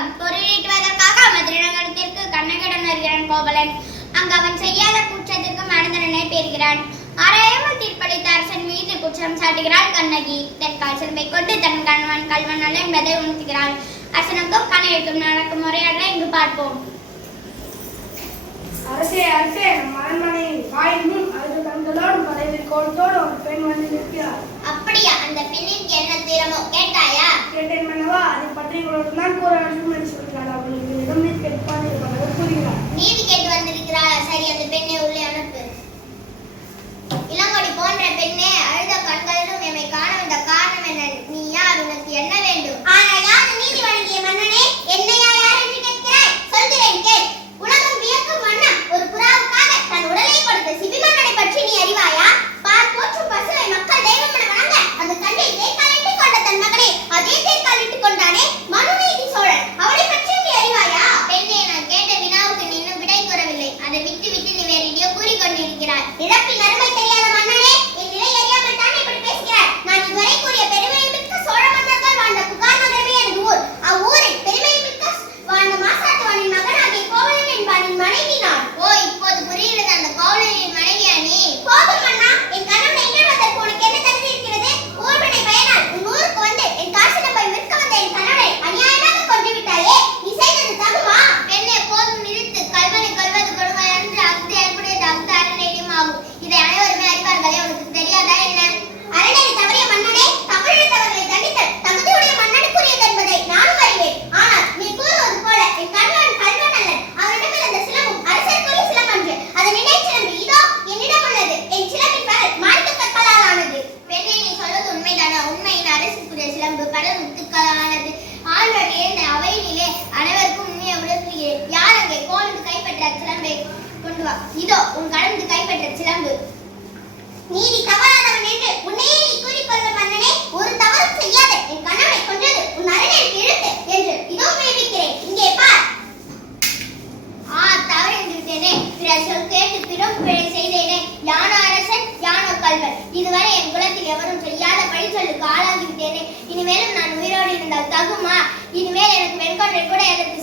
வணக்கம் பொருளீட்டுவதற்காக மதுரை நகரத்திற்கு கண்ணகடன் வருகிறான் கோவலன். அங்கு அவன் செய்யாத குற்றத்திற்கு மனதனை பெறுகிறான். ஆராயாமல் தீர்ப்பளித்த அரசன் மீது குற்றம் சாட்டுகிறாள் கண்ணகி. தெற்கால் சிறப்பை கொண்டு தன் கணவன் கல்வன் அல்ல என்பதை உணர்த்துகிறாள். அரசனுக்கும் கண்ணகிக்கும் நடக்கும் முறையல்ல இங்கு பார்ப்போம். அரசே அரசே நம் அரண்மனையில் வாயில் முன் அது கண்களோடும் பதவி கோலத்தோடு ஒரு பெண் வந்து நிற்கிறார் அப்படியா? அந்த பெண்ணிற்கு என்ன திறமோ கேட்டாயா? கேட்டேன் பற்றி உங்களோடு தான் கூற வேண்டும் என்று சொல்கிறார் அவள் எங்களிடம் நீர் கேட்பான் இருப்பதாக கூறுகிறார் அதை விட்டு விட்டு நீ வேற எதையோ கூறிக்கொண்டிருக்கிறாய் இழப்பின் அருமை தெரியாத மன்னனே அரசுக்குரிய சிலம்பு பரல் முத்துக்களானது ஆனது ஆழ்வர் அவையிலே அனைவருக்கும் உண்மையை உணர்த்துகிறேன். யார் அங்கே கோலந்து கைப்பற்ற சிலம்பை கொண்டு வா? இதோ உன் கடந்து கைப்பற்ற சிலம்பு. நீதி தவறாதவன் என்று உன்னையே நீ கூறிக்கொள்ள மன்னனே ஒரு தவறும் செய்யாத. என் கணவனை கொன்றது உன் அரணருக்கு இழுத்து என்று இதோ மெய்விக்கிறேன் இங்கே பார். ஆ தவறு என்று விட்டேனே. பிற சொல் கேட்டு பிறம் பிழை செய்தேனே. யானோ அரசன் யானோ கல்வன் இதுவரை என் குலத்தில் எவரும் செய்யாத பழி சொல்லுக்கு விட்டேனே இனிமேலும் நான் உயிரோடு இருந்தால் தகுமா? இனிமேல் எனக்கு வெண்கொண்டை கூட எதற்கு